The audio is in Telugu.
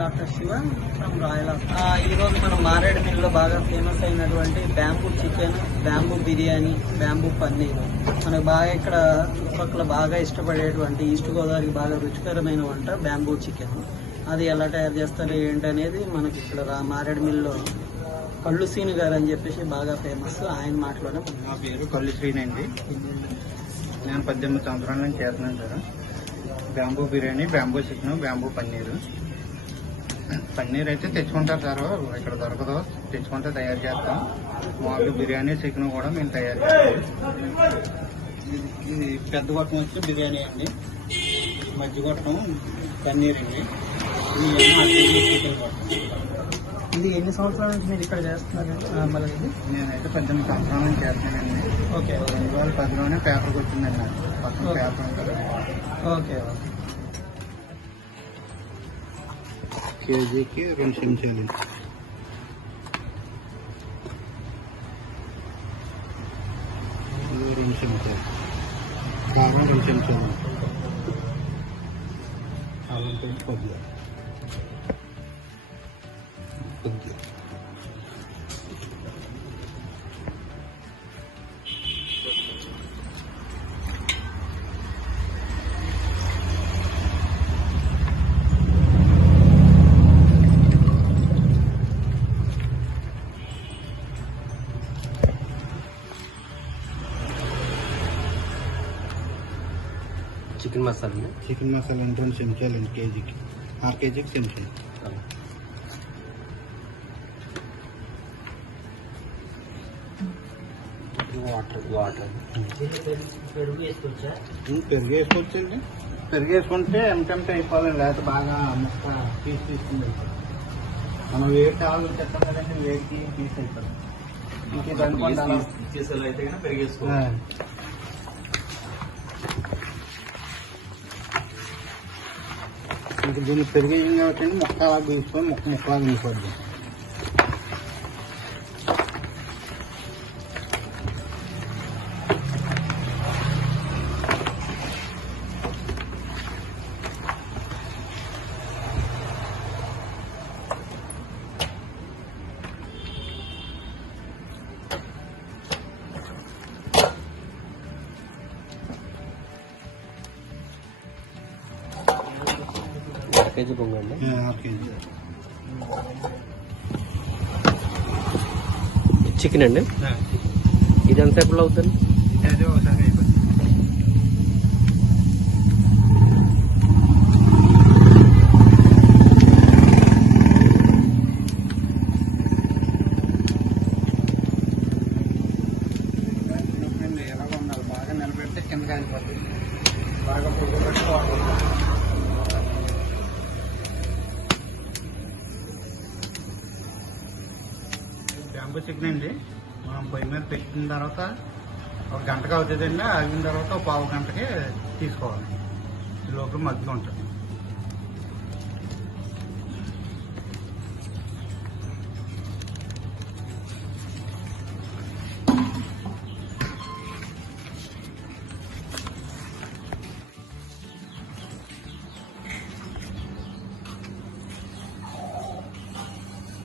డాక్టర్ శివ ఫ్రమ్ రాయల ఈరోజు మనం మారేడుమిల్లిలో బాగా ఫేమస్ అయినటువంటి bamboo chicken bamboo biryani bamboo paneer. మనకు బాగా ఇక్కడ చుట్టుపక్కల బాగా ఇష్టపడేటువంటి ఈస్ట్ గోదావరికి బాగా రుచికరమైన వంట బ్యాంబూ చికెన్. అది ఎలా తయారు చేస్తారు ఏంటి అనేది మనకి ఇక్కడ మారేడుమిల్లిలో మారేడు మిల్లో కళ్ళు సీను గారు అని చెప్పేసి బాగా ఫేమస్ ఆయన మాటలోనే నా పేరు కళ్ళు సీన్ అండి. నేను పద్దెనిమిది సంవత్సరాల నుంచి చేస్తున్నాను sir. Bamboo biryani bamboo chicken bamboo paneer. Paneer అయితే తెచ్చుకుంటారు సార్. ఇక్కడ దొరకదు. తెచ్చుకుంటే తయారు చేస్తాం. మామూలు బిర్యానీ చికెన్ కూడా మేము తయారు చేస్తాం. ఇది- పెద్ద గొట్టం వచ్చి బిర్యానీ అండి. మధ్య గొట్టం పన్నీర్ అండి. ఇది ఎన్ని సంవత్సరాల నుంచి మీరు ఇక్కడ చేస్తున్నారు? ఇది? నేనైతే పద్దెనిమిది సంవత్సరాల నుంచి చేస్తానండి ఓకే. రెండు వేల పదిలోనే పేపర్కి వచ్చిందండి. పక్కన. Paper okay okay. కేజీకి రెండు చెంచాలు ఇది రెండు చెంచాలు కారం రెండు చెంచాలు అల్లం పేస్ట్ కొద్దిగా కొద్దిగా చికెన్ మసాలా? చికెన్ మసాలా అంటే రెండు చెంచాలు అండి కేజీకి. ఆరు కేజీకి చెంచాలు. Water water. పెరుగు వేసుకోవచ్చా పెరుగు వేసుకోవచ్చండి పెరుగు వేసుకుంటే ఎంటెంట్ అయిపోవాలండి లేకపోతే బాగా ముక్క పీస్ తీసుకుంది మనం వేడి చాలు చెప్తాం కదండి వేడికి పీస్ అయిపోతుంది. ఇంక ఇది అనుకోండి దీన్ని పెరిగేయం కాబట్టి మొక్క అలా గీసుకొని ముక్క ముక్కలా తీసుకోవద్దు కేజీ పొంగండి. ఆరు కేజీ. చికెన్ అండి? ఇది ఎంతసేపులో అవుతుంది? అదే ఒకసారి ఉండాలి బాగా నిలబెడితే కింద కాలిపోతుంది బాగా పొడుగు పెట్టుకోవాలి. బ్యాంబూ చికెన్ అండి. మనం పొయ్యి మీద పెట్టిన తర్వాత ఒక గంటకు అవుతుందండి ఆగిన తర్వాత ఒక పావు గంటకి తీసుకోవాలి. ఈ లోపల మగ్గి ఉంటుంది